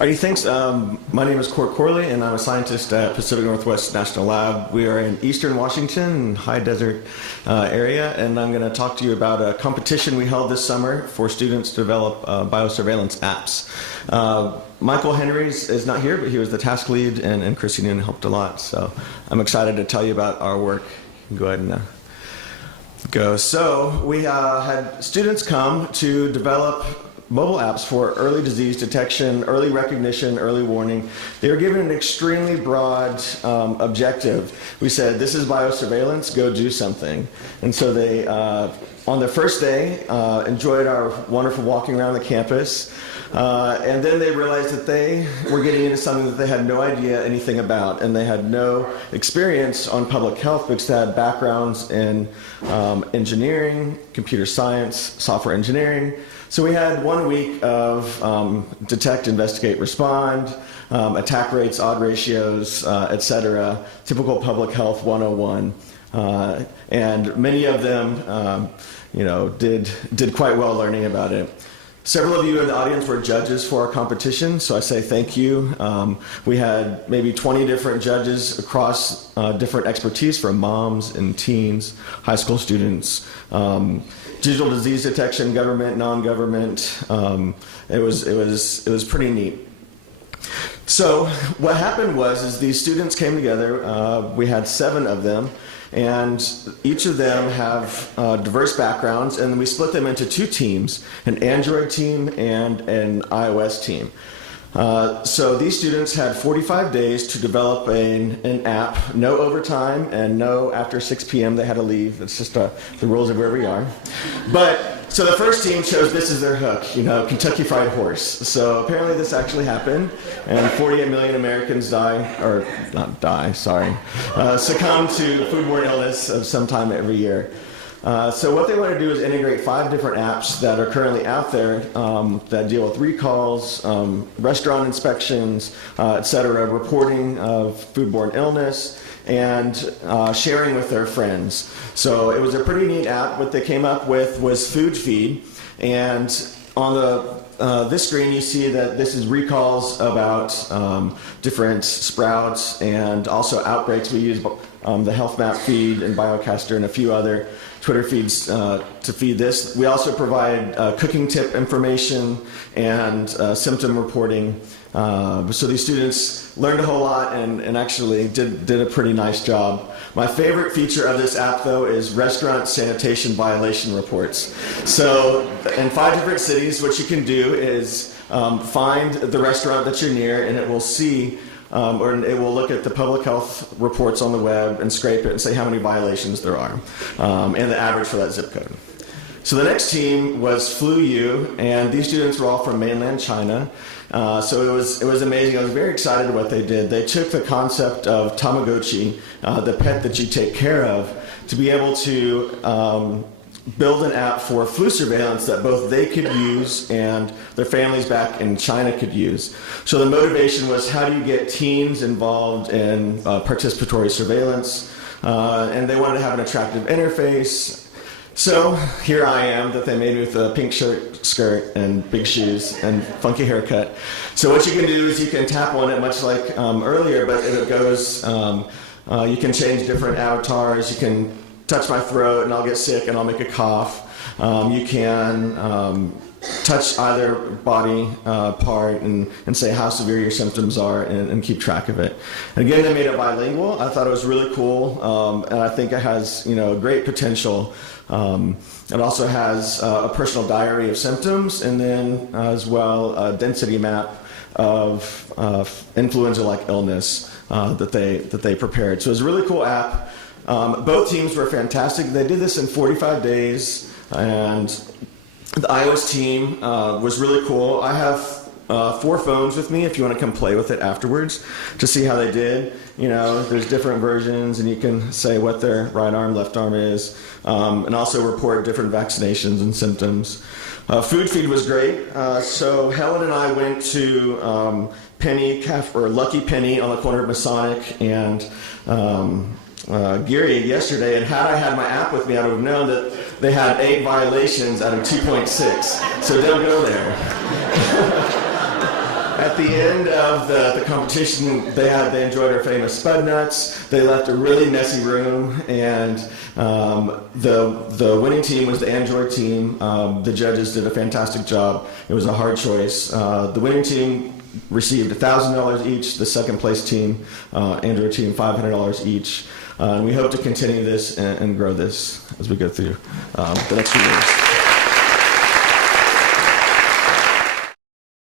Alrighty, thanks. My name is Corley, and I'm a scientist at Pacific Northwest National Lab. We are in eastern Washington, high desert area, and I'm going to talk to you about a competition we held this summer for students to develop biosurveillance apps. Michael Henrys is not here, but he was the task lead, and Chrissy Noon helped a lot. So I'm excited to tell you about our work. You can go ahead and go. So we had students come to develop mobile apps for early disease detection, early recognition, early warning. They were given an extremely broad objective. We said, this is biosurveillance, go do something. And so they, on their first day, enjoyed our wonderful walking around the campus. And then they realized that they were getting into something that they had no idea anything about, and they had no experience on public health because they had backgrounds in engineering, computer science, software engineering. So we had 1 week of detect, investigate, respond, attack rates, odd ratios, etc. Typical public health 101. And many of them did quite well learning about it. Several of you in the audience were judges for our competition, so I say thank you. We had maybe 20 different judges across different expertise, from moms and teens, high school students, digital disease detection, government, non-government. It was pretty neat. So what happened was these students came together. We had 7 of them. And each of them have diverse backgrounds, and we split them into 2 teams, an Android team and an iOS team. So these students had 45 days to develop an app, no overtime, and no after 6 p.m. they had to leave. It's just the rules of where we are. So the first team chose this as their hook, Kentucky Fried Horse. So apparently this actually happened, and 48 million Americans succumb to foodborne illness of some time every year. So what they want to do is integrate 5 different apps that are currently out there that deal with recalls, restaurant inspections, etc., reporting of foodborne illness, and sharing with their friends. So it was a pretty neat app. What they came up with was Food Feed, and on this screen you see that this is recalls about different sprouts and also outbreaks. We use the Health Map feed and Biocaster and a few other Twitter feeds to feed this. We also provide cooking tip information and symptom reporting. So these students learned a whole lot and actually did a pretty nice job. My favorite feature of this app, though, is restaurant sanitation violation reports. So in 5 different cities, what you can do is find the restaurant that you're near, and it will see or it will look at the public health reports on the web and scrape it and say how many violations there are, and the average for that zip code. So the next team was FluU, and these students were all from mainland China. So it was amazing. I was very excited at what they did. They took the concept of Tamagotchi, the pet that you take care of, to be able to build an app for flu surveillance that both they could use and their families back in China could use. So the motivation was, how do you get teens involved in participatory surveillance? And they wanted to have an attractive interface. So here I am, that they made with a pink skirt and big shoes and funky haircut. So what you can do is you can tap on it much like earlier, but it goes, you can change different avatars. You can touch my throat and I'll get sick and I'll make a cough. You can touch either body part and say how severe your symptoms are and keep track of it. And again, they made it bilingual. I thought it was really cool, and I think it has great potential. It also has a personal diary of symptoms, and then as well a density map of influenza-like illness that they prepared. So it was a really cool app. Both teams were fantastic. They did this in 45 days, and the iOS team was really cool. I have 4 phones with me if you want to come play with it afterwards to see how they did. There's different versions, and you can say what their right arm, left arm is, and also report different vaccinations and symptoms. Food Feed was great. So Helen and I went to Penny Cafe, or Lucky Penny, on the corner of Masonic and Geary yesterday, and had I had my app with me, I would have known that they had 8 violations out of 2.6. So don't go there. At the end of the competition, they enjoyed our famous Spud Nuts. They left a really messy room, and the winning team was the Android team. The judges did a fantastic job. It was a hard choice. The winning team received $1,000 each. The second place team, Android team, $500 each. And we hope to continue this and grow this as we go through the next few years.